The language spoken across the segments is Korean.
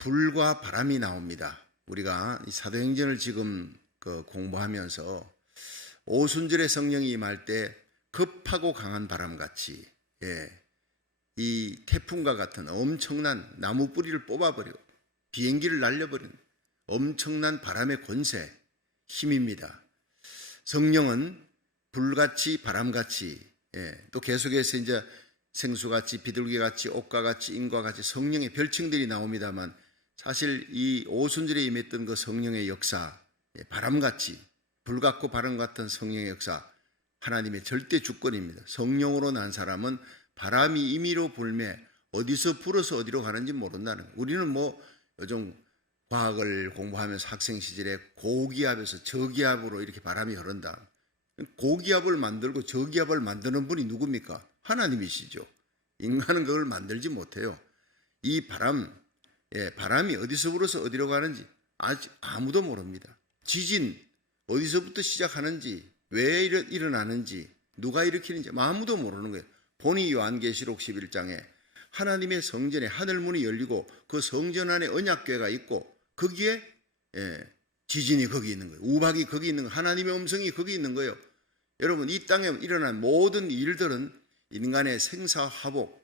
불과 바람이 나옵니다. 우리가 이 사도행전을 지금 공부하면서 오순절에 성령이 임할 때 급하고 강한 바람같이 이 태풍과 같은 엄청난 나무 뿌리를 뽑아버리고 비행기를 날려버리는 엄청난 바람의 권세, 힘입니다. 성령은 불같이 바람같이 또 계속해서 이제 생수같이 비둘기같이 옥과같이 인과같이 성령의 별칭들이 나옵니다만 사실 이 오순절에 임했던 그 성령의 역사, 바람같이 불같고 바람 같은 성령의 역사, 하나님의 절대 주권입니다. 성령으로 난 사람은 바람이 임의로 불매 어디서 불어서 어디로 가는지 모른다는 거예요. 우리는 뭐 요즘 과학을 공부하면서 학생 시절에 고기압에서 저기압으로 이렇게 바람이 흐른다. 고기압을 만들고 저기압을 만드는 분이 누굽니까? 하나님이시죠. 인간은 그걸 만들지 못해요. 이 바람이 어디서 불어서 어디로 가는지 아직 아무도 모릅니다. 지진 어디서부터 시작하는지 왜 일어나는지 누가 일으키는지 아무도 모르는 거예요. 본이 요한계시록 11장에 하나님의 성전에 하늘문이 열리고 그 성전 안에 언약궤가 있고 거기에 지진이 거기 있는 거예요. 우박이 거기 있는 거예요. 하나님의 음성이 거기 있는 거예요. 여러분 이 땅에 일어난 모든 일들은 인간의 생사화복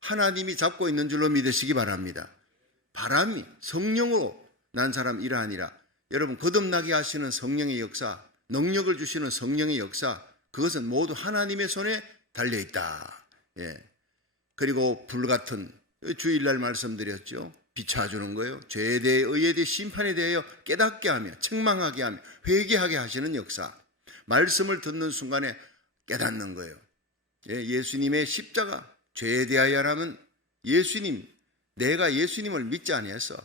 하나님이 잡고 있는 줄로 믿으시기 바랍니다. 바람이 성령으로 난 사람 이러하니라. 여러분 거듭나게 하시는 성령의 역사, 능력을 주시는 성령의 역사, 그것은 모두 하나님의 손에 달려있다. 그리고 불같은 주일날 말씀드렸죠. 비춰주는 거예요. 죄에 대해 의에 대해 심판에 대하여 깨닫게 하며 책망하게 하며 회개하게 하시는 역사. 말씀을 듣는 순간에 깨닫는 거예요. 예수님의 십자가 죄에 대하여라면 내가 예수님을 믿지 아니했어.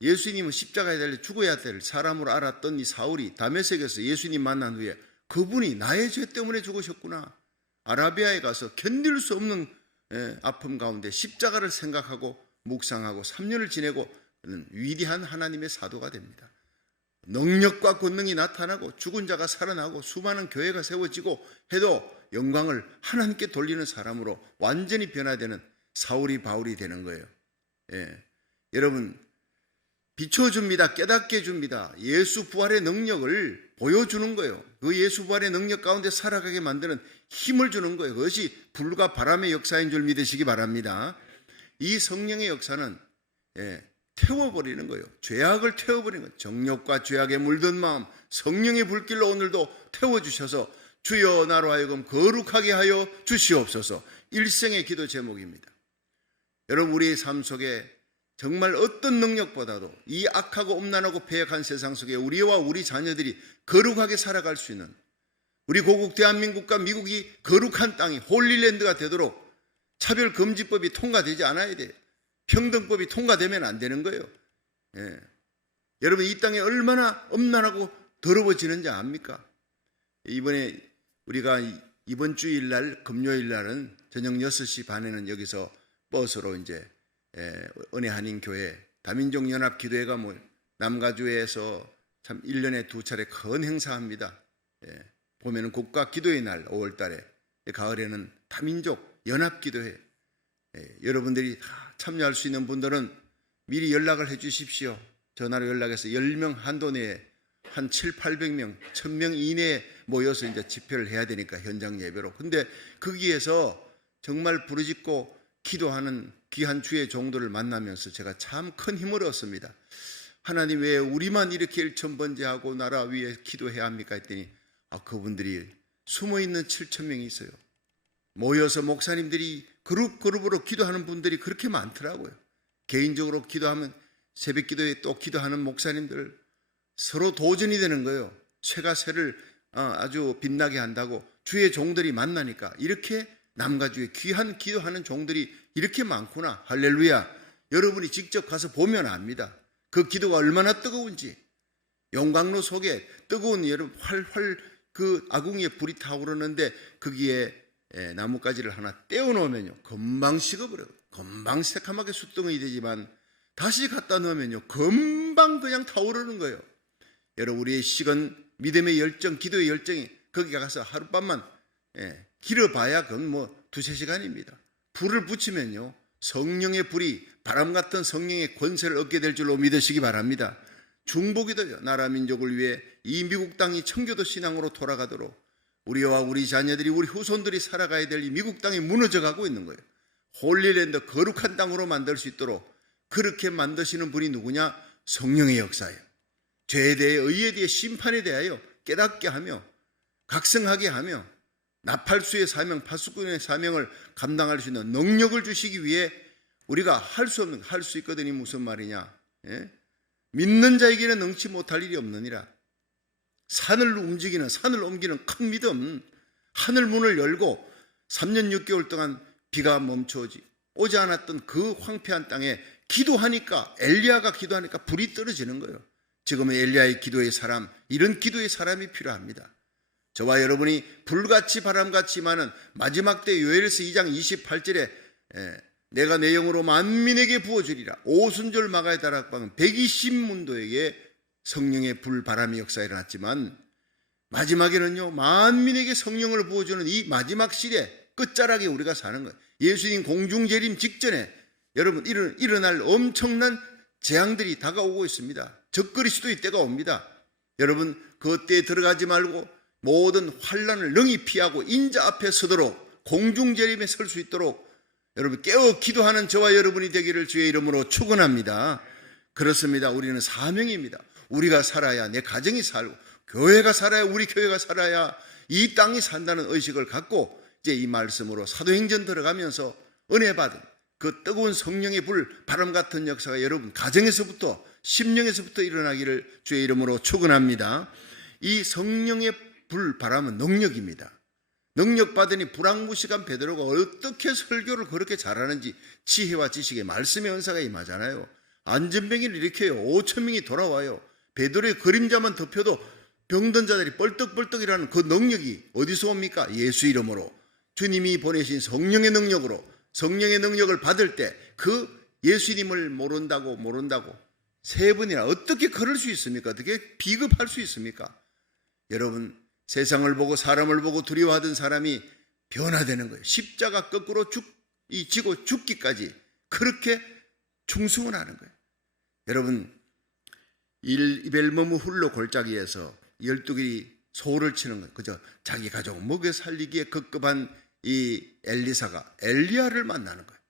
예수님은 십자가에 달려 죽어야 될 사람으로 알았던 이 사울이 다메섹에서 예수님 만난 후에 그분이 나의 죄 때문에 죽으셨구나. 아라비아에 가서 견딜 수 없는 아픔 가운데 십자가를 생각하고 묵상하고 3년을 지내고 그는 위대한 하나님의 사도가 됩니다. 능력과 권능이 나타나고 죽은 자가 살아나고 수많은 교회가 세워지고 해도 영광을 하나님께 돌리는 사람으로 완전히 변화되는 사울이 바울이 되는 거예요. 여러분 비춰줍니다. 깨닫게 해줍니다. 예수 부활의 능력을 보여주는 거예요. 그 예수 부활의 능력 가운데 살아가게 만드는 힘을 주는 거예요. 그것이 불과 바람의 역사인 줄 믿으시기 바랍니다. 이 성령의 역사는 태워버리는 거예요. 죄악을 태워버리는 거예요. 정욕과 죄악에 물든 마음 성령의 불길로 오늘도 태워주셔서 주여 나로 하여금 거룩하게 하여 주시옵소서. 일생의 기도 제목입니다. 여러분 우리의 삶 속에 정말 어떤 능력보다도 이 악하고 음란하고 패역한 세상 속에 우리와 우리 자녀들이 거룩하게 살아갈 수 있는 우리 고국 대한민국과 미국이 거룩한 땅이 홀리랜드가 되도록 차별금지법이 통과되지 않아야 돼요. 평등법이 통과되면 안 되는 거예요. 여러분 이 땅에 얼마나 음란하고 더러워지는지 압니까? 이번에 우리가 이번 주일날 금요일날은 저녁 6시 반에는 여기서 버스로 이제 은혜 한인 교회 다민족 연합 기도회가 남가주에서 참 1년에 2차례 큰 행사합니다. 보면은 국가 기도의 날 5월 달에 가을에는 다민족 연합 기도회 여러분들이 다 참여할 수 있는 분들은 미리 연락을 해 주십시오. 전화로 연락해서 10명 한도 내에 한 700~800명 1000명 이내에 모여서 이제 집회를 해야 되니까 현장 예배로. 근데 거기에서 정말 부르짖고 기도하는 귀한 주의 종들을 만나면서 제가 참 큰 힘을 얻습니다. 하나님 왜 우리만 이렇게 일천번제하고 나라 위에 기도해야 합니까 했더니 그분들이 숨어있는 7,000명이 있어요. 모여서 목사님들이 그룹으로 기도하는 분들이 그렇게 많더라고요. 개인적으로 기도하면 새벽 기도에 또 기도하는 목사님들 서로 도전이 되는 거예요. 새가 새를 아주 빛나게 한다고 주의 종들이 만나니까 이렇게 남가주에 귀한 기도하는 종들이 이렇게 많구나. 할렐루야. 여러분이 직접 가서 보면 압니다. 그 기도가 얼마나 뜨거운지. 용광로 속에 뜨거운 여러분 활활 그 아궁이에 불이 타오르는데 거기에 나뭇가지를 하나 떼어놓으면요 금방 식어버려요. 금방 새카맣게 숯덩이 되지만 다시 갖다 넣으면요 금방 그냥 타오르는 거예요. 여러분 우리의 식은 믿음의 열정, 기도의 열정이 거기 가서 하룻밤만 길어봐야 그건 2~3시간입니다. 불을 붙이면요 성령의 불이 바람 같은 성령의 권세를 얻게 될 줄로 믿으시기 바랍니다. 중보기도요, 나라 민족을 위해 이 미국 땅이 청교도 신앙으로 돌아가도록 우리와 우리 자녀들이, 우리 후손들이 살아가야 될 이 미국 땅이 무너져 가고 있는 거예요. 홀리랜드, 거룩한 땅으로 만들 수 있도록 그렇게 만드시는 분이 누구냐? 성령의 역사예요. 죄에 대해, 의에 대해, 심판에 대하여 깨닫게 하며 각성하게 하며 나팔수의 사명, 파수꾼의 사명을 감당할 수 있는 능력을 주시기 위해 우리가 할 수 없는, 할 수 있거든요. 무슨 말이냐? 예? 믿는 자에게는 능치 못할 일이 없느니라. 산을 움직이는, 산을 옮기는 큰 믿음, 하늘 문을 열고 3년 6개월 동안 비가 오지 않았던 그 황폐한 땅에 기도하니까, 엘리야가 기도하니까 불이 떨어지는 거예요. 지금의 엘리야의 기도의 사람, 이런 기도의 사람이 필요합니다. 저와 여러분이 불같이 바람같이 많은 마지막 때 요엘서 2장 28절에 내가 내 영으로 만민에게 부어주리라. 오순절 마가의 다락방은 120문도에게 성령의 불, 바람의 역사가 일어났지만 마지막에는요, 만민에게 성령을 부어주는 이 마지막 시대 끝자락에 우리가 사는 거예요. 예수님 공중재림 직전에 여러분 일어날 엄청난 재앙들이 다가오고 있습니다. 적그리스도의 때가 옵니다. 여러분 그때에 들어가지 말고 모든 환난을 능히 피하고 인자 앞에 서도록, 공중재림에 설 수 있도록 여러분 깨어 기도하는 저와 여러분이 되기를 주의 이름으로 축원합니다. 그렇습니다. 우리는 사명입니다. 우리가 살아야 내 가정이 살고, 교회가 살아야, 우리 교회가 살아야 이 땅이 산다는 의식을 갖고 이제 이 말씀으로 사도행전 들어가면서 은혜 받은 그 뜨거운 성령의 불, 바람 같은 역사가 여러분 가정에서부터, 심령에서부터 일어나기를 주의 이름으로 축원합니다. 이 성령의 불, 바람은 능력입니다. 능력 받으니 불황무식한 베드로가 어떻게 설교를 그렇게 잘하는지 지혜와 지식의 말씀의 은사가 임하잖아요. 안전병을 일으켜요. 5,000명이 돌아와요. 베드로의 그림자만 덮여도 병든 자들이 뻘떡뻘떡이라는 그 능력이 어디서 옵니까? 예수 이름으로, 주님이 보내신 성령의 능력으로, 성령의 능력을 받을 때 그 예수님을 모른다고 세 번이나 어떻게 그럴 수 있습니까? 어떻게 비겁할 수 있습니까? 여러분, 세상을 보고 사람을 보고 두려워하던 사람이 변화되는 거예요. 십자가 거꾸로 지고 죽기까지 그렇게 충성을 하는 거예요. 여러분, 이벨모무 훌로 골짜기에서 12길이 소를 치는 거예요. 그저 자기 가족 먹여 살리기에 급급한 이 엘리사가 엘리야를 만나는 거예요.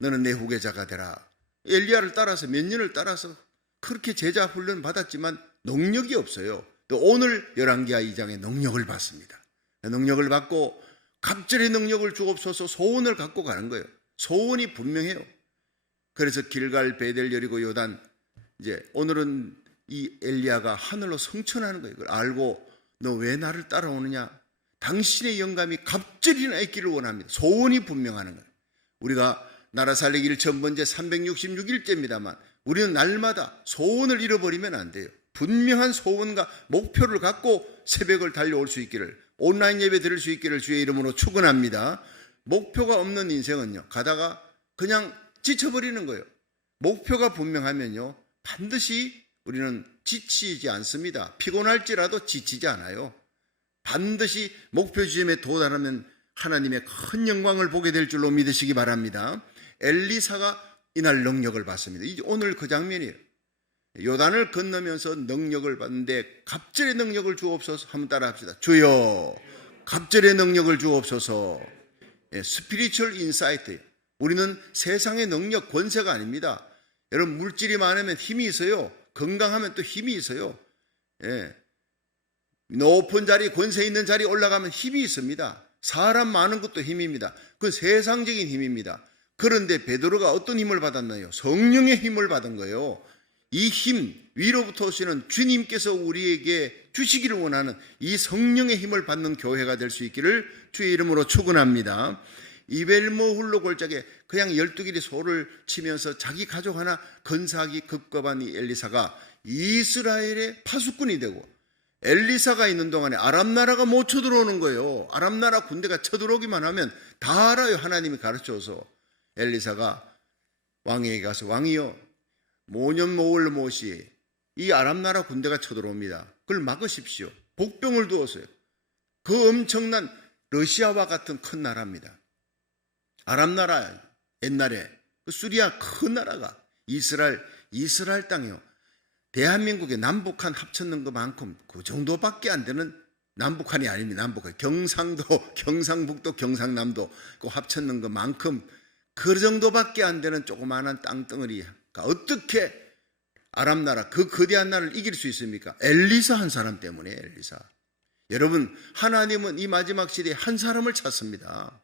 너는 내 후계자가 되라. 엘리야를 따라서 몇 년을 따라서 그렇게 제자 훈련 받았지만 능력이 없어요. 또 오늘 열왕기하 2장에 능력을 받습니다. 능력을 받고 갑절의 능력을 주옵소서 소원을 갖고 가는 거예요. 소원이 분명해요. 그래서 길갈, 베델, 여리고, 요단, 이제 오늘은 이 엘리야가 하늘로 성천하는 거예요. 그걸 알고 너 왜 나를 따라오느냐? 당신의 영감이 갑절이나 있기를 원합니다. 소원이 분명하는 거예요. 우리가 나라 살리기를 첫 번째 366일째입니다만 우리는 날마다 소원을 잃어버리면 안 돼요. 분명한 소원과 목표를 갖고 새벽을 달려올 수 있기를, 온라인 예배 드릴 수 있기를 주의 이름으로 축원합니다. 목표가 없는 인생은요, 가다가 그냥 지쳐버리는 거예요. 목표가 분명하면요, 반드시 우리는 지치지 않습니다. 피곤할지라도 지치지 않아요. 반드시 목표 지점에 도달하면 하나님의 큰 영광을 보게 될 줄로 믿으시기 바랍니다. 엘리사가 이날 능력을 받습니다. 오늘 그 장면이에요. 요단을 건너면서 능력을 받는데 갑절의 능력을 주옵소서. 한번 따라 합시다. 주여 갑절의 능력을 주옵소서. 스피리추얼 인사이트. 우리는 세상의 능력, 권세가 아닙니다. 여러분, 물질이 많으면 힘이 있어요. 건강하면 또 힘이 있어요. 높은 자리, 권세 있는 자리 올라가면 힘이 있습니다. 사람 많은 것도 힘입니다. 그건 세상적인 힘입니다. 그런데 베드로가 어떤 힘을 받았나요? 성령의 힘을 받은 거예요. 이 힘, 위로부터 오시는 주님께서 우리에게 주시기를 원하는 이 성령의 힘을 받는 교회가 될 수 있기를 주의 이름으로 축원합니다. 이벨모 훌로 골짜기에 그냥 12길이 소를 치면서 자기 가족 하나 건사하기 급급한 이 엘리사가 이스라엘의 파수꾼이 되고, 엘리사가 있는 동안에 아람 나라가 못 쳐들어오는 거예요. 아람 나라 군대가 쳐들어오기만 하면 다 알아요. 하나님이 가르쳐서. 엘리사가 왕에게 가서, 왕이여, 모년 모월 못이 이 아람 나라 군대가 쳐들어옵니다. 그걸 막으십시오. 복병을 두었어요. 그 엄청난 러시아와 같은 큰 나라입니다. 아람 나라, 옛날에 수리아 큰 나라가 이스라엘 땅이요. 대한민국의 남북한 합쳤는 것만큼 그 정도밖에 안 되는 남북한이 아닙니다. 남북한 경상도, 경상북도, 경상남도 그 합쳤는 것만큼 그 정도밖에 안 되는 조그마한 땅덩어리가 어떻게 아람 나라 그 거대한 나라를 이길 수 있습니까? 엘리사 한 사람 때문에. 엘리사. 여러분, 하나님은 이 마지막 시대에 한 사람을 찾습니다.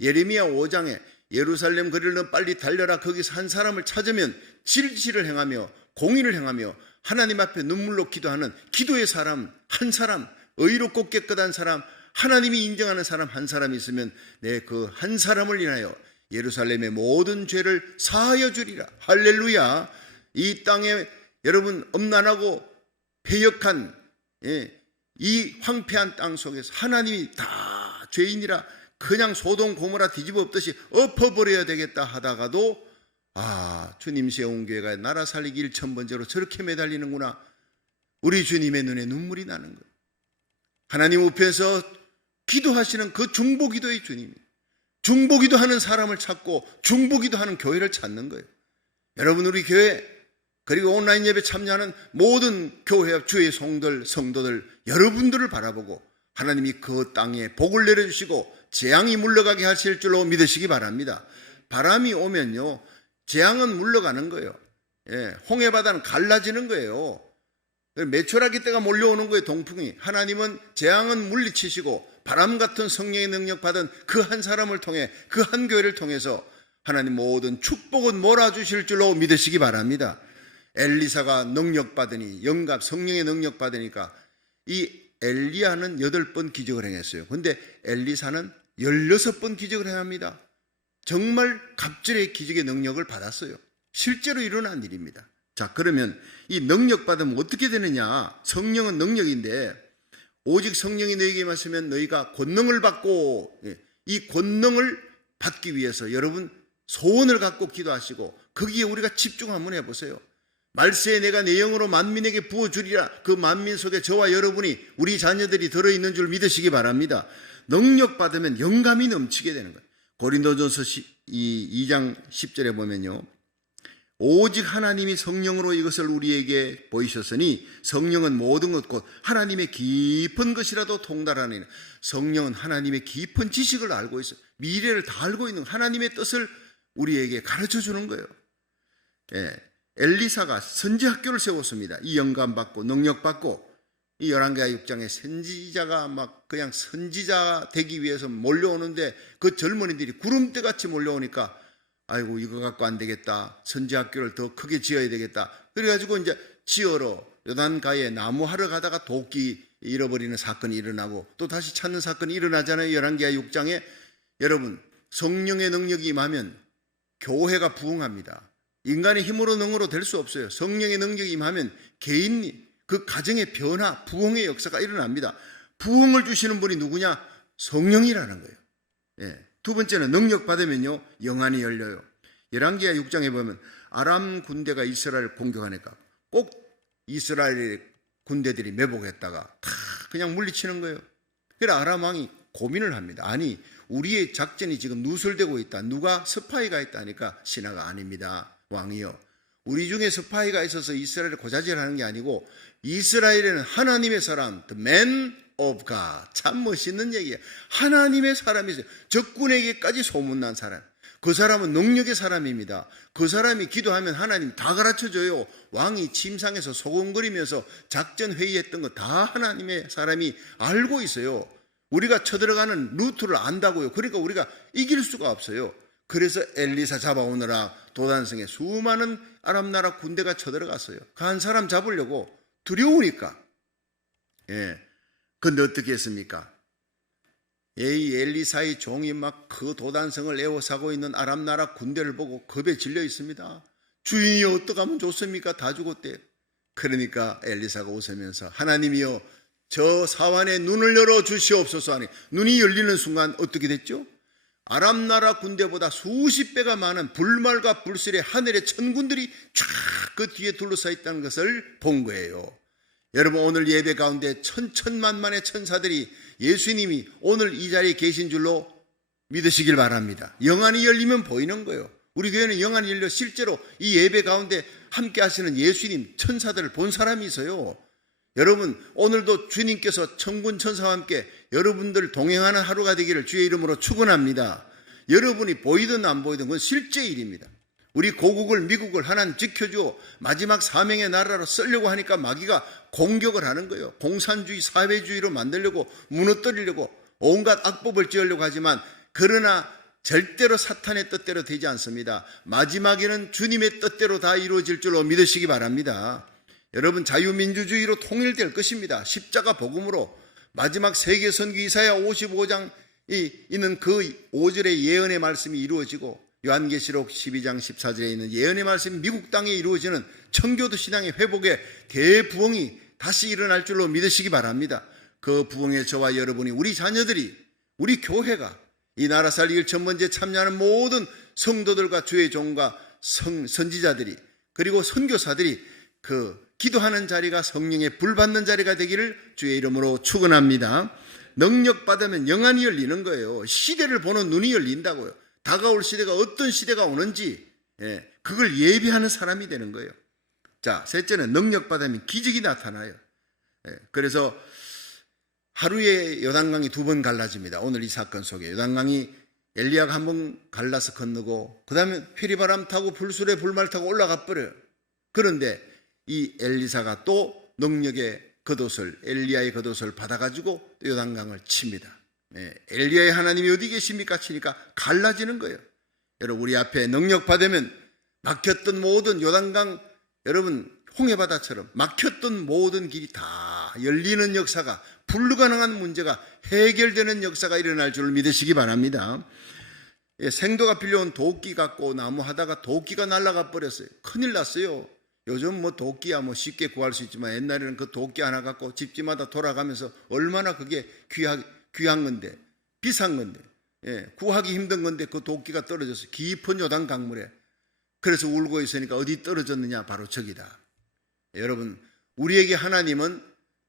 예레미야 5장에 예루살렘 거리를 빨리 달려라, 거기서 한 사람을 찾으면 진실을 행하며 공의를 행하며 하나님 앞에 눈물로 기도하는 기도의 사람 한 사람, 의롭고 깨끗한 사람, 하나님이 인정하는 사람 한 사람이 있으면 내 그 한 사람을 인하여 예루살렘의 모든 죄를 사하여 주리라. 할렐루야. 이 땅에 여러분 엄난하고 패역한 이 황폐한 땅 속에서 하나님이 다 죄인이라 그냥 소돔 고모라 뒤집어 엎듯이 엎어버려야 되겠다 하다가도 주님 세운 교회가 나라 살리기 1000번째로 저렇게 매달리는구나. 우리 주님의 눈에 눈물이 나는 거예요. 하나님 우편에서 기도하시는 그 중보기도의 주님이 중보기도하는 사람을 찾고 중보기도하는 교회를 찾는 거예요. 여러분, 우리 교회 그리고 온라인 예배 참여하는 모든 교회와 주의 성도들 여러분들을 바라보고 하나님이 그 땅에 복을 내려주시고 재앙이 물러가게 하실 줄로 믿으시기 바랍니다. 바람이 오면요, 재앙은 물러가는 거예요. 홍해바다는 갈라지는 거예요. 메추라기 때가 몰려오는 거예요. 동풍이. 하나님은 재앙은 물리치시고 바람 같은 성령의 능력 받은 그 한 사람을 통해 그 한 교회를 통해서 하나님 모든 축복은 몰아주실 줄로 믿으시기 바랍니다. 엘리사가 능력 받으니 영감 성령의 능력 받으니까 이 엘리야는 8번 기적을 행했어요. 그런데 엘리사는 16번 기적을 행합니다. 정말 갑절의 기적의 능력을 받았어요. 실제로 일어난 일입니다. 자, 그러면 이 능력 받으면 어떻게 되느냐? 성령은 능력인데 오직 성령이 너희에게 임하시면 너희가 권능을 받고, 이 권능을 받기 위해서 여러분 소원을 갖고 기도하시고 거기에 우리가 집중 한번 해보세요. 말세에 내가 내 영으로 만민에게 부어주리라. 그 만민 속에 저와 여러분이 우리 자녀들이 들어있는 줄 믿으시기 바랍니다. 능력 받으면 영감이 넘치게 되는 거예요. 고린도전서 2장 10절에 보면요, 오직 하나님이 성령으로 이것을 우리에게 보이셨으니 성령은 모든 것 곧 하나님의 깊은 것이라도 통달하느니라. 성령은 하나님의 깊은 지식을 알고 있어요. 미래를 다 알고 있는 하나님의 뜻을 우리에게 가르쳐 주는 거예요. 엘리사가 선지학교를 세웠습니다. 이 영감 받고 능력 받고 이 11개 6장에 선지자가 막 그냥 선지자 되기 위해서 몰려오는데 그 젊은이들이 구름대같이 몰려오니까 아이고 이거 갖고 안 되겠다. 선지학교를 더 크게 지어야 되겠다. 그래가지고 이제 지어러 요단가에 나무하러 가다가 도끼 잃어버리는 사건이 일어나고 또 다시 찾는 사건이 일어나잖아요. 11개 6장에 여러분 성령의 능력이 임하면 교회가 부흥합니다. 인간의 힘으로 능으로 될 수 없어요. 성령의 능력이 임하면 개인 그 가정의 변화, 부흥의 역사가 일어납니다. 부흥을 주시는 분이 누구냐? 성령이라는 거예요. 두 번째는 능력 받으면요 영안이 열려요. 11개 6장에 보면 아람 군대가 이스라엘을 공격하니까 꼭 이스라엘 군대들이 매복했다가 다 그냥 물리치는 거예요. 그래서 아람 왕이 고민을 합니다. 아니 우리의 작전이 지금 누설되고 있다. 누가 스파이가 있다니까 신하가 아닙니다. 왕이요, 우리 중에 스파이가 있어서 이스라엘을 고자질하는 게 아니고 이스라엘에는 하나님의 사람, the man of God. 참 멋있는 얘기예요. 하나님의 사람이 있어요. 적군에게까지 소문난 사람. 그 사람은 능력의 사람입니다. 그 사람이 기도하면 하나님 다 가르쳐줘요. 왕이 침상에서 소곤거리면서 작전 회의했던 거 다 하나님의 사람이 알고 있어요. 우리가 쳐들어가는 루트를 안다고요. 그러니까 우리가 이길 수가 없어요. 그래서 엘리사 잡아오느라 도단성에 수많은 아람 나라 군대가 쳐들어갔어요. 그 한 사람 잡으려고 두려우니까. 근데 어떻게 했습니까? 이 엘리사의 종이 막 그 도단성을 에워싸고 있는 아람 나라 군대를 보고 겁에 질려 있습니다. 주인이 어떡하면 좋습니까? 다 죽었대요. 그러니까 엘리사가 웃으면서 하나님이여 저 사환의 눈을 열어 주시옵소서 하니 눈이 열리는 순간 어떻게 됐죠? 아람 나라 군대보다 수십 배가 많은 불말과 불술의 하늘의 천군들이 쫙 그 뒤에 둘러싸 있다는 것을 본 거예요. 여러분 오늘 예배 가운데 천천만만의 천사들이 예수님이 오늘 이 자리에 계신 줄로 믿으시길 바랍니다. 영안이 열리면 보이는 거예요. 우리 교회는 영안이 열려 실제로 이 예배 가운데 함께 하시는 예수님 천사들을 본 사람이 있어요. 여러분, 오늘도 주님께서 천군 천사와 함께 여러분들 동행하는 하루가 되기를 주의 이름으로 축원합니다. 여러분이 보이든 안 보이든 그건 실제 일입니다. 우리 고국을 미국을 하나님 지켜주어 마지막 사명의 나라로 쓰려고 하니까 마귀가 공격을 하는 거예요. 공산주의 사회주의로 만들려고 무너뜨리려고 온갖 악법을 지으려고 하지만 그러나 절대로 사탄의 뜻대로 되지 않습니다. 마지막에는 주님의 뜻대로 다 이루어질 줄로 믿으시기 바랍니다. 여러분, 자유민주주의로 통일될 것입니다. 십자가 복음으로 마지막 세계선교 이사야 55장이 있는 그 5절의 예언의 말씀이 이루어지고 요한계시록 12장 14절에 있는 예언의 말씀이 미국 땅에 이루어지는 청교도 신앙의 회복의 대부흥이 다시 일어날 줄로 믿으시기 바랍니다. 그 부흥에 저와 여러분이, 우리 자녀들이, 우리 교회가, 이 나라 살리기를 첫 번째 참여하는 모든 성도들과 주의 종과 선지자들이, 그리고 선교사들이 그 기도하는 자리가 성령의 불 받는 자리가 되기를 주의 이름으로 축원합니다. 능력 받으면 영안이 열리는 거예요. 시대를 보는 눈이 열린다고요. 다가올 시대가 어떤 시대가 오는지 그걸 예비하는 사람이 되는 거예요. 자, 셋째는 능력 받으면 기적이 나타나요. 그래서 하루에 요단강이 2번 갈라집니다. 오늘 이 사건 속에 요단강이 엘리야가 한 번 갈라서 건너고 그 다음에 피리바람 타고 불술에 불말 타고 올라가 버려요. 그런데 이 엘리사가 또 능력의 겉옷을, 엘리야의 겉옷을 받아가지고 요단강을 칩니다. 엘리야의 하나님이 어디 계십니까? 치니까 갈라지는 거예요. 여러분, 우리 앞에 능력 받으면 막혔던 모든 요단강, 여러분 홍해바다처럼 막혔던 모든 길이 다 열리는 역사가, 불가능한 문제가 해결되는 역사가 일어날 줄 믿으시기 바랍니다. 생도가 빌려온 도끼 갖고 나무 하다가 도끼가 날아가 버렸어요. 큰일 났어요. 요즘 뭐 도끼야 뭐 쉽게 구할 수 있지만 옛날에는 그 도끼 하나 갖고 집집마다 돌아가면서 얼마나 그게 귀한 건데, 비싼 건데, 구하기 힘든 건데 그 도끼가 떨어졌어요. 깊은 요단 강물에. 그래서 울고 있으니까 어디 떨어졌느냐? 바로 저기다. 여러분, 우리에게 하나님은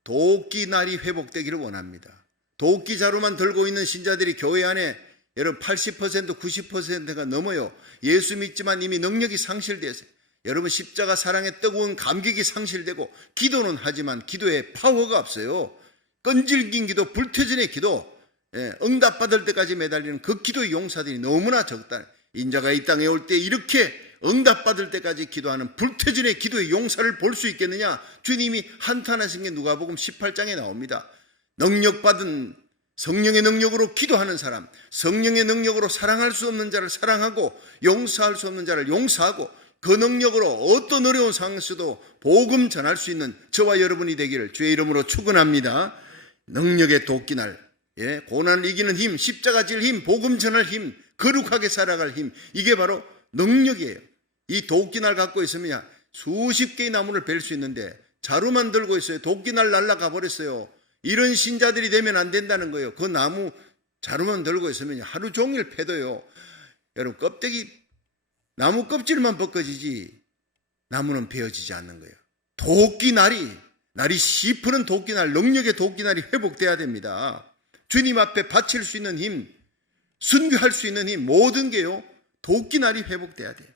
도끼 날이 회복되기를 원합니다. 도끼 자루만 들고 있는 신자들이 교회 안에 여러분 80% 90%가 넘어요. 예수 믿지만 이미 능력이 상실되었어요. 여러분, 십자가 사랑의 뜨거운 감격이 상실되고 기도는 하지만 기도에 파워가 없어요. 끈질긴 기도, 불태전의 기도, 응답받을 때까지 매달리는 그 기도의 용사들이 너무나 적다. 인자가 이 땅에 올 때 이렇게 응답받을 때까지 기도하는 불태전의 기도의 용사를 볼 수 있겠느냐? 주님이 한탄하신 게 누가복음 18장에 나옵니다. 능력받은 성령의 능력으로 기도하는 사람, 성령의 능력으로 사랑할 수 없는 자를 사랑하고 용서할 수 없는 자를 용서하고 그 능력으로 어떤 어려운 상황에서도 복음 전할 수 있는 저와 여러분이 되기를 주의 이름으로 축원합니다. 능력의 도끼날, 고난을 이기는 힘, 십자가 질 힘, 복음 전할 힘, 거룩하게 살아갈 힘, 이게 바로 능력이에요. 이 도끼날 갖고 있으면 수십 개의 나무를 벨 수 있는데 자루만 들고 있어요. 도끼날 날아가 버렸어요. 이런 신자들이 되면 안 된다는 거예요. 그 나무 자루만 들고 있으면 하루 종일 패도요. 여러분, 나무 껍질만 벗겨지지 나무는 베어지지 않는 거예요. 날이 씹히는 도끼날, 능력의 도끼날이 회복돼야 됩니다. 주님 앞에 바칠 수 있는 힘, 순교할 수 있는 힘, 모든 게요, 도끼날이 회복돼야 돼요.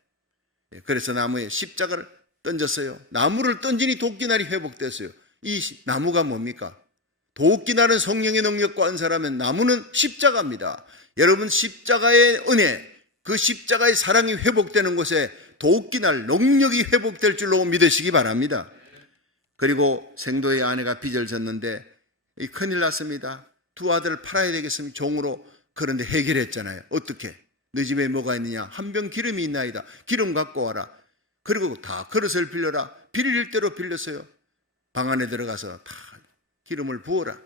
그래서 나무에 십자가를 던졌어요. 나무를 던지니 도끼날이 회복됐어요. 이 나무가 뭡니까? 도끼날은 성령의 능력과 은사라면 나무는 십자가입니다. 여러분, 십자가의 은혜, 그 십자가의 사랑이 회복되는 곳에 도끼날, 능력이 회복될 줄로 믿으시기 바랍니다. 그리고 생도의 아내가 빚을 졌는데 큰일 났습니다. 2 아들을 팔아야 되겠으면 종으로. 그런데 해결했잖아요. 어떻게? 너 집에 뭐가 있느냐? 한 병 기름이 있나이다. 기름 갖고 와라. 그리고 다 그릇을 빌려라. 빌릴 대로 빌렸어요. 방 안에 들어가서 다 기름을 부어라.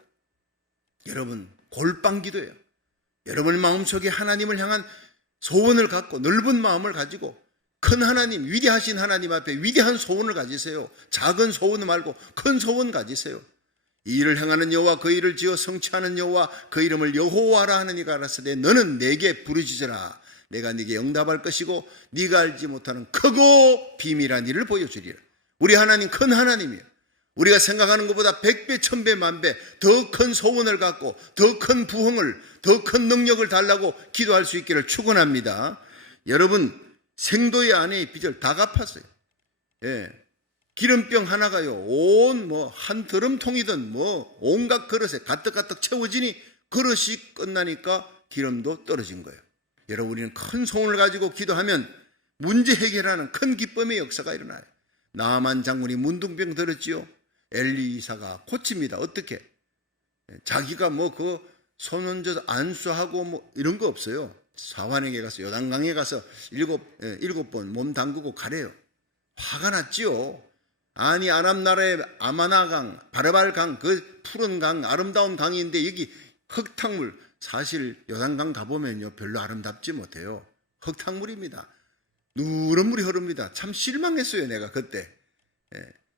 여러분, 골방기도예요. 여러분 마음속에 하나님을 향한 소원을 갖고 넓은 마음을 가지고 큰 하나님, 위대하신 하나님 앞에 위대한 소원을 가지세요. 작은 소원 말고 큰 소원 가지세요. 이 일을 행하는 여호와, 그 일을 지어 성취하는 여호와, 그 이름을 여호와라 하는 이가 알았으되 너는 내게 부르짖으라. 내가 네게 응답할 것이고 네가 알지 못하는 크고 비밀한 일을 보여주리라. 우리 하나님 큰 하나님이에요. 우리가 생각하는 것보다 100배, 1000배, 만배 더 큰 소원을 갖고 더 큰 부흥을, 더 큰 능력을 달라고 기도할 수 있기를 축원합니다. 여러분, 생도의 아내의 빚을 다 갚았어요. 예. 기름병 하나가요, 온 한 드럼통이든 온갖 그릇에 가득가득 채워지니 그릇이 끝나니까 기름도 떨어진 거예요. 여러분, 우리는 큰 소원을 가지고 기도하면 문제 해결하는 큰 기쁨의 역사가 일어나요. 나만 장군이 문둥병 들었지요. 엘리사가 고칩니다. 어떻게? 자기가 그 손 얹어서 안수하고 이런 거 없어요. 사환에게 가서, 요단강에 가서 일곱 번 몸 담그고 가래요. 화가 났지요. 아니, 아람 나라의 아마나강, 바르발강, 그 푸른 강, 아름다운 강인데 여기 흙탕물, 사실 요단강 가보면요 별로 아름답지 못해요. 흙탕물입니다. 누런 물이 흐릅니다. 참 실망했어요, 내가 그때.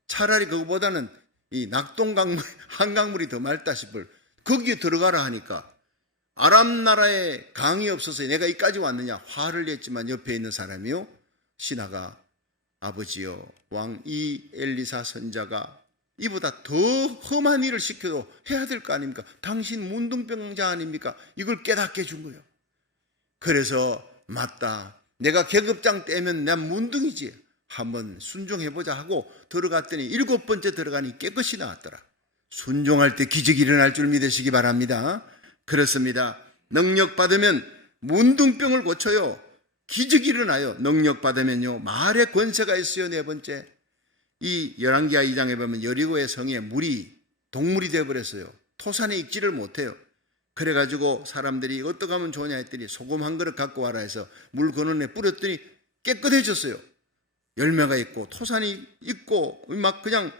차라리 그거보다는 이 낙동강 한강물이 더 맑다 싶을, 거기에 들어가라 하니까 아람 나라에 강이 없어서 내가 이까지 왔느냐 화를 냈지만, 옆에 있는 사람이요, 신하가 아버지요, 왕 이 엘리사 선자가 이보다 더 험한 일을 시켜도 해야 될 거 아닙니까? 당신 문둥병자 아닙니까? 이걸 깨닫게 해준 거예요. 그래서 맞다, 내가 계급장 떼면 난 문둥이지, 한번 순종해보자 하고 들어갔더니 7번째 들어가니 깨끗이 나왔더라. 순종할 때 기적이 일어날 줄 믿으시기 바랍니다. 그렇습니다. 능력 받으면 문둥병을 고쳐요. 기적이 일어나요. 능력 받으면요 말의 권세가 있어요. 4번째, 이 열왕기하 2장에 보면 여리고의 성에 물이 동물이 되어버렸어요. 토산에 익지를 못해요. 그래가지고 사람들이 어떻게 하면 좋냐 했더니 소금 한 그릇 갖고 와라 해서 물 건너에 뿌렸더니 깨끗해졌어요. 열매가 있고 토산이 있고 막 그냥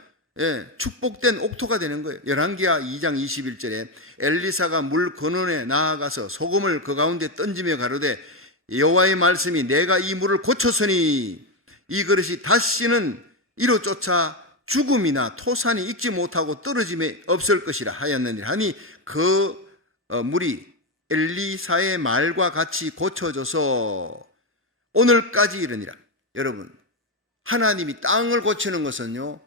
축복된 옥토가 되는 거예요. 열왕기하 2장 21절에 엘리사가 물 근원에 나아가서 소금을 그 가운데 던지며 가로되 여호와의 말씀이 내가 이 물을 고쳤으니 이 그릇이 다시는 이로 쫓아 죽음이나 토산이 익지 못하고 떨어짐이 없을 것이라 하였느니라 하니 그 물이 엘리사의 말과 같이 고쳐져서 오늘까지 이르니라. 여러분, 하나님이 땅을 고치는 것은요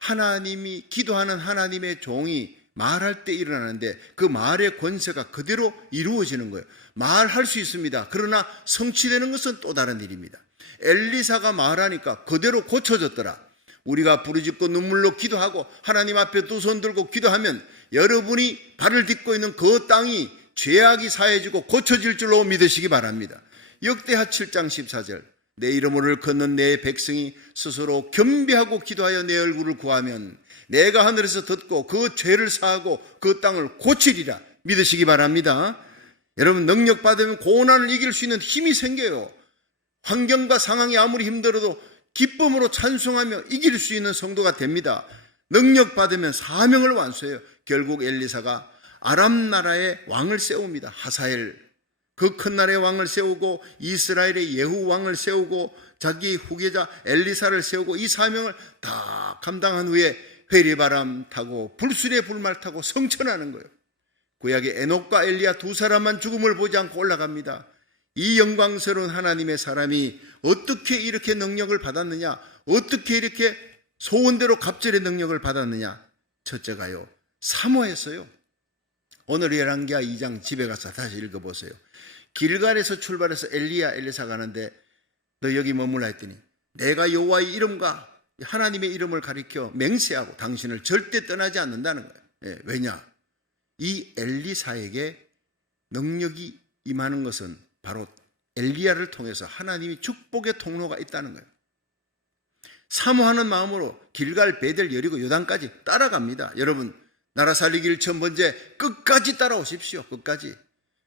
하나님이 기도하는 하나님의 종이 말할 때 일어나는데 그 말의 권세가 그대로 이루어지는 거예요. 말할 수 있습니다. 그러나 성취되는 것은 또 다른 일입니다. 엘리사가 말하니까 그대로 고쳐졌더라. 우리가 부르짖고 눈물로 기도하고 하나님 앞에 두 손 들고 기도하면 여러분이 발을 딛고 있는 그 땅이 죄악이 사해지고 고쳐질 줄로 믿으시기 바랍니다. 역대하 7장 14절 내 이름을 걷는 내 백성이 스스로 겸비하고 기도하여 내 얼굴을 구하면 내가 하늘에서 듣고 그 죄를 사하고 그 땅을 고치리라. 믿으시기 바랍니다. 여러분, 능력 받으면 고난을 이길 수 있는 힘이 생겨요. 환경과 상황이 아무리 힘들어도 기쁨으로 찬송하며 이길 수 있는 성도가 됩니다. 능력 받으면 사명을 완수해요. 결국 엘리사가 아람 나라의 왕을 세웁니다. 하사엘, 그 큰 나라의 왕을 세우고 이스라엘의 예후 왕을 세우고 자기 후계자 엘리사를 세우고 이 사명을 다 감당한 후에 회리바람 타고 불수레 불말 타고 성천하는 거예요. 구약의 에녹과 엘리야 두 사람만 죽음을 보지 않고 올라갑니다. 이 영광스러운 하나님의 사람이 어떻게 이렇게 능력을 받았느냐, 어떻게 이렇게 소원대로 갑절의 능력을 받았느냐. 첫째가요, 사모했어요. 오늘 열왕기하 2장 집에 가서 다시 읽어보세요. 길갈에서 출발해서 엘리사 가는데 너 여기 머물라 했더니 내가 여호와의 이름과 하나님의 이름을 가리켜 맹세하고 당신을 절대 떠나지 않는다는 거예요. 왜냐? 이 엘리사에게 능력이 임하는 것은 바로 엘리야를 통해서 하나님이 축복의 통로가 있다는 거예요. 사모하는 마음으로 길갈, 베델, 여리고, 요단까지 따라갑니다. 여러분, 나라 살리기를 첫 번째 끝까지 따라오십시오. 끝까지.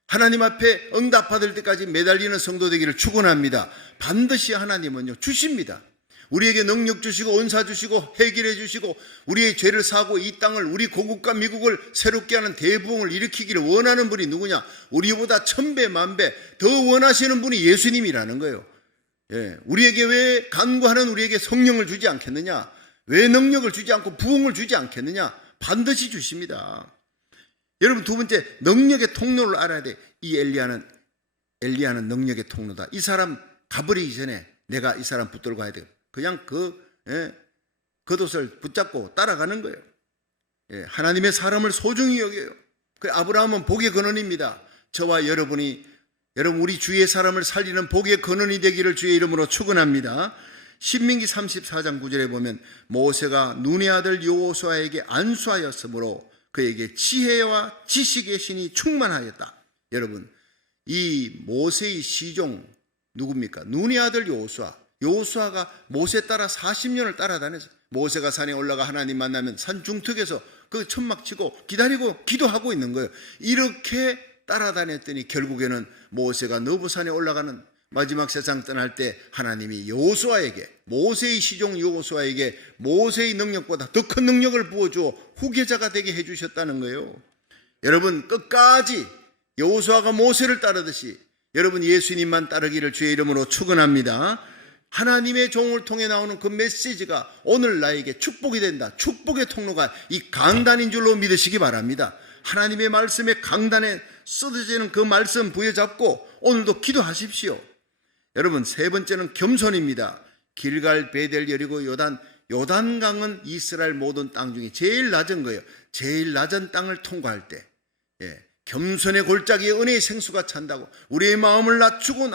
하나님 앞에 응답받을 때까지 매달리는 성도 되기를 축원합니다. 반드시 하나님은요 주십니다. 우리에게 능력 주시고 은사 주시고 해결해 주시고 우리의 죄를 사고 이 땅을, 우리 고국과 미국을 새롭게 하는 대부흥을 일으키기를 원하는 분이 누구냐? 우리보다 1000배 만배 더 원하시는 분이 예수님이라는 거예요. 우리에게 왜 간구하는 우리에게 성령을 주지 않겠느냐? 왜 능력을 주지 않고 부흥을 주지 않겠느냐? 반드시 주십니다. 여러분, 두 번째, 능력의 통로를 알아야 돼. 이 엘리야는 능력의 통로다. 이 사람 가버리기 전에 내가 이 사람 붙들고 가야 돼요. 그냥 겉옷을 붙잡고 따라가는 거예요. 하나님의 사람을 소중히 여겨요. 그 아브라함은 복의 근원입니다. 저와 여러분이 여러분 우리 주위의 사람을 살리는 복의 근원이 되기를 주의 이름으로 축원합니다. 신명기 34장 9절에 보면 모세가 눈의 아들 여호수아에게 안수하였으므로 그에게 지혜와 지식의 신이 충만하였다. 여러분 이 모세의 시종 누굽니까? 눈의 아들 여호수아. 여호수아가 모세 따라 40년을 따라다녔어요. 모세가 산에 올라가 하나님 만나면 산 중턱에서 그 천막 치고 기다리고 기도하고 있는 거예요. 이렇게 따라다녔더니 결국에는 모세가 너부산에 올라가는 마지막 세상 떠날 때 하나님이 여호수아에게, 모세의 시종 여호수아에게 모세의 능력보다 더 큰 능력을 부어주어 후계자가 되게 해주셨다는 거예요. 여러분 끝까지 여호수아가 모세를 따르듯이 여러분 예수님만 따르기를 주의 이름으로 축원합니다. 하나님의 종을 통해 나오는 그 메시지가 오늘 나에게 축복이 된다. 축복의 통로가 이 강단인 줄로 믿으시기 바랍니다. 하나님의 말씀의 강단에 쏟아지는 그 말씀 부여잡고 오늘도 기도하십시오. 여러분 세 번째는 겸손입니다. 길갈, 베델, 여리고, 요단강은 이스라엘 모든 땅 중에 제일 낮은 거예요. 제일 낮은 땅을 통과할 때 겸손의 골짜기에 은혜의 생수가 찬다고 우리의 마음을 낮추고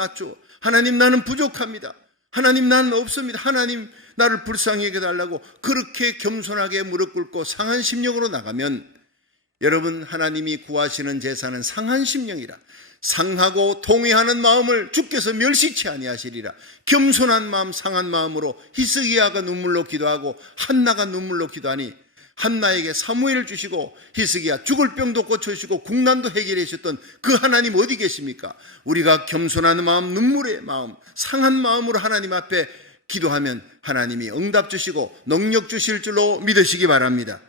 하나님 나는 부족합니다. 하나님 나는 없습니다. 하나님 나를 불쌍히 여겨달라고 그렇게 겸손하게 무릎 꿇고 상한 심령으로 나가면 여러분 하나님이 구하시는 제사는 상한 심령이라 상하고 통회하는 마음을 주께서 멸시치 아니하시리라. 겸손한 마음 상한 마음으로 히스기야가 눈물로 기도하고 한나가 눈물로 기도하니 한나에게 사무엘을 주시고 히스기야 죽을 병도 고쳐주시고 국난도 해결해 주셨던 그 하나님 어디 계십니까? 우리가 겸손한 마음, 눈물의 마음, 상한 마음으로 하나님 앞에 기도하면 하나님이 응답 주시고 능력 주실 줄로 믿으시기 바랍니다.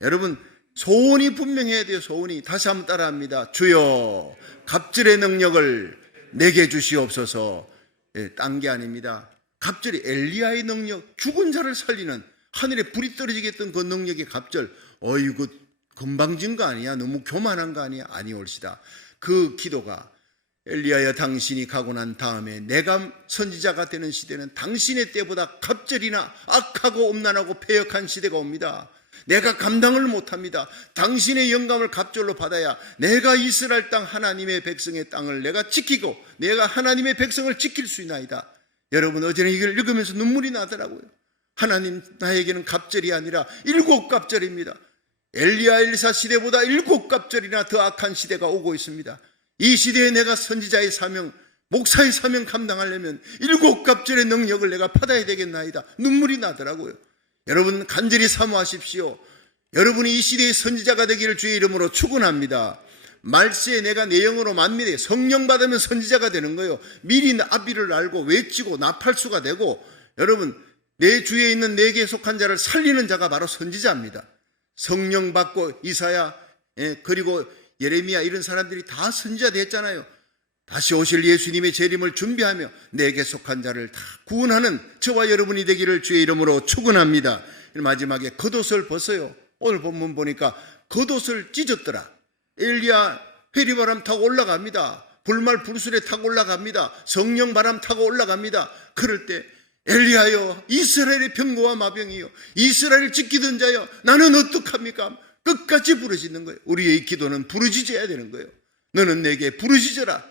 여러분 소원이 분명해야 돼요. 소원이. 다시 한번 따라합니다. 주여 갑절의 능력을 내게 주시옵소서. 딴 게 아닙니다. 갑절이 엘리야의 능력, 죽은 자를 살리는 하늘에 불이 떨어지게 했던 그 능력의 갑절. 어이구 금방진 거 아니야? 너무 교만한 거 아니야? 아니올시다. 그 기도가 엘리야여 당신이 가고 난 다음에 내가 선지자가 되는 시대는 당신의 때보다 갑절이나 악하고 음란하고 패역한 시대가 옵니다. 내가 감당을 못합니다. 당신의 영감을 갑절로 받아야 내가 이스라엘 땅 하나님의 백성의 땅을 내가 지키고 내가 하나님의 백성을 지킬 수 있나이다. 여러분 어제는 이걸 읽으면서 눈물이 나더라고요. 하나님 나에게는 갑절이 아니라 7갑절입니다. 엘리야 엘리사 시대보다 7갑절이나 더 악한 시대가 오고 있습니다. 이 시대에 내가 선지자의 사명, 목사의 사명 감당하려면 7갑절의 능력을 내가 받아야 되겠나이다. 눈물이 나더라고요. 여러분 간절히 사모하십시오. 여러분이 이 시대의 선지자가 되기를 주의 이름으로 축원합니다. 말세에 내가 내 영으로 만민에 성령 받으면 선지자가 되는 거예요. 미리 앞일을 알고 외치고 나팔수가 되고 여러분 내 주위에 있는 내게 속한 자를 살리는 자가 바로 선지자입니다. 성령 받고 이사야 그리고 예레미야 이런 사람들이 다 선지자 됐잖아요. 다시 오실 예수님의 재림을 준비하며 내게 속한 자를 다 구원하는 저와 여러분이 되기를 주의 이름으로 축원합니다. 마지막에 겉옷을 벗어요. 오늘 본문 보니까 겉옷을 찢었더라. 엘리야 회리바람 타고 올라갑니다. 불말 불술에 타고 올라갑니다. 성령 바람 타고 올라갑니다. 그럴 때 엘리야여 이스라엘의 병거와 마병이요 이스라엘을 지키던 자여 나는 어떡합니까? 끝까지 부르짖는 거예요. 우리의 기도는 부르짖어야 되는 거예요. 너는 내게 부르짖어라.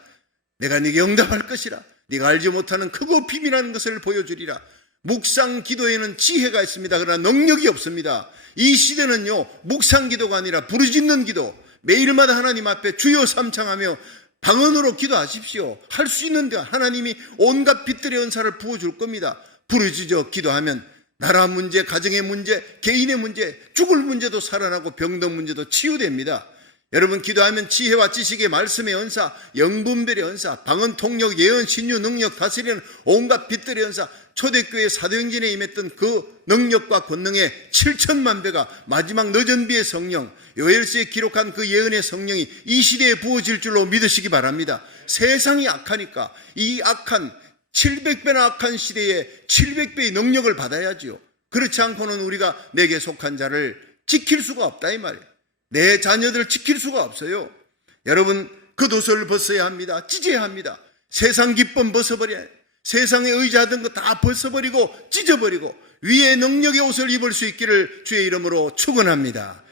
내가 네게 응답할 것이라. 네가 알지 못하는 크고 비밀한 것을 보여주리라. 묵상 기도에는 지혜가 있습니다. 그러나 능력이 없습니다. 이 시대는요 묵상 기도가 아니라 부르짖는 기도, 매일마다 하나님 앞에 주여 삼창하며 방언으로 기도하십시오. 할 수 있는데 하나님이 온갖 빛들의 은사를 부어줄 겁니다. 부르짖어 기도하면 나라 문제, 가정의 문제, 개인의 문제, 죽을 문제도 살아나고 병든 문제도 치유됩니다. 여러분 기도하면 지혜와 지식의 말씀의 은사, 영분별의 은사, 방언, 통역, 예언, 신유, 능력, 다스리는 온갖 빛들의 은사, 초대교회 사도행전에 임했던 그 능력과 권능의 7천만 배가 마지막 늦은 비의 성령, 요엘서에 기록한 그 예언의 성령이 이 시대에 부어질 줄로 믿으시기 바랍니다. 세상이 악하니까 이 악한 700배나 악한 시대에 700배의 능력을 받아야지요. 그렇지 않고는 우리가 내게 속한 자를 지킬 수가 없다 이 말이에요. 내 자녀들을 지킬 수가 없어요. 여러분 겉옷을 벗어야 합니다. 찢어야 합니다. 세상 기쁨 벗어버려야 해요. 세상에 의지하던 거 다 벗어버리고 찢어버리고 위에 능력의 옷을 입을 수 있기를 주의 이름으로 축원합니다.